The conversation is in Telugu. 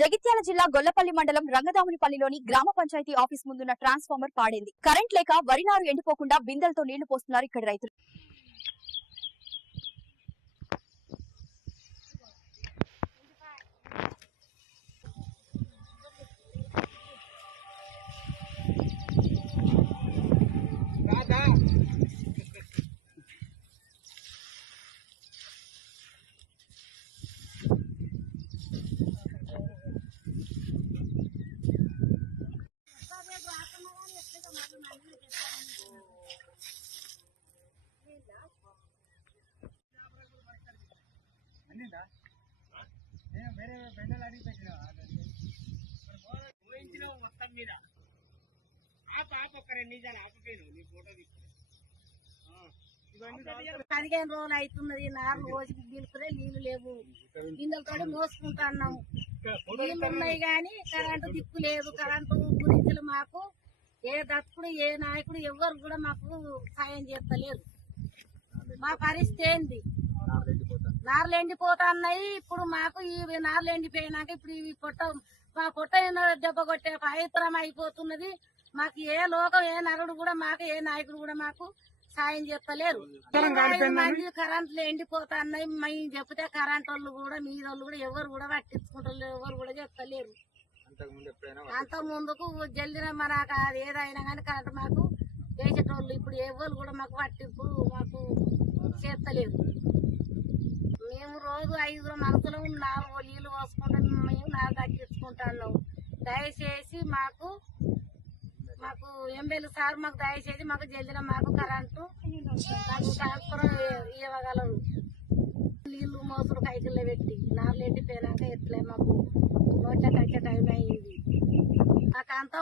జగిత్యాల జిల్లా గొల్లపల్లి మండలం రంగదామునిపల్లిలోని గ్రామ పంచాయతీ ఆఫీస్ ముందున్న ట్రాన్స్ఫార్మర్ పాడైంది. కరెంట్ లేక వరి నారు ఎండిపోకుండా బిందెలతో నీళ్లు పోస్తున్నారు ఇక్కడ రైతులు. పదిహేను రోజులు అవుతున్నది. 4 రోజులు బిల్కులే నీళ్లు లేవు. బిందెలతో మోసుకుంటున్నాము. నీళ్లు ఉన్నాయి కానీ కరెంటు దిక్కు లేదు. కరెంటు గురించి మాకు ఏ దత్తుడు ఏ నాయకుడు ఎవరు కూడా మాకు సాయం చేస్తలేరు. మా పరిస్థితి ఏంది? నార్లు ఎండిపోతున్నాయి. ఇప్పుడు మాకు ఈ నార్లు ఎండిపోయినాక ఇప్పుడు ఇవి మా పొట్ట దెబ్బ కొట్టే పవిత్రం అయిపోతున్నది. మాకు ఏ లోకం ఏ నరుడు కూడా మాకు ఏ నాయకుడు కూడా మాకు సాయం చేస్తలేరు. 5 మంది కరెంట్లు ఎండిపోతున్నాయి. మేము చెప్తే కరెంట్ వాళ్ళు కూడా మీదోళ్ళు కూడా ఎవరు కూడా పట్టించుకుంటారు, ఎవరు కూడా చెప్తలేరు. అంత ముందుకు జల్దిన మనకు అది ఏదైనా కానీ కరెంట్ మాకు వేసేటోళ్ళు ఇప్పుడు ఎవరు కూడా మాకు పట్టింపు మాకు చేస్తలేరు. మేము రోజు 5 మనసులో 4 నీళ్లు పోసుకుంటాం. మేము 4 తగ్గించుకుంటున్నాం. దయచేసి మాకు ఎమ్మెల్యే సార్ మాకు దయచేసి మాకు జల్దిన మాకు కరెంటు మాకు ట్రాన్స్ఫర్ ఇవ్వగలరు. నీళ్లు మోసుడు కైకిల్లో పెట్టి 4 ఎండిపోయినాక ఎట్లే మాకు నోట్ల కట్టే టైం అయింది. మాకు అంతా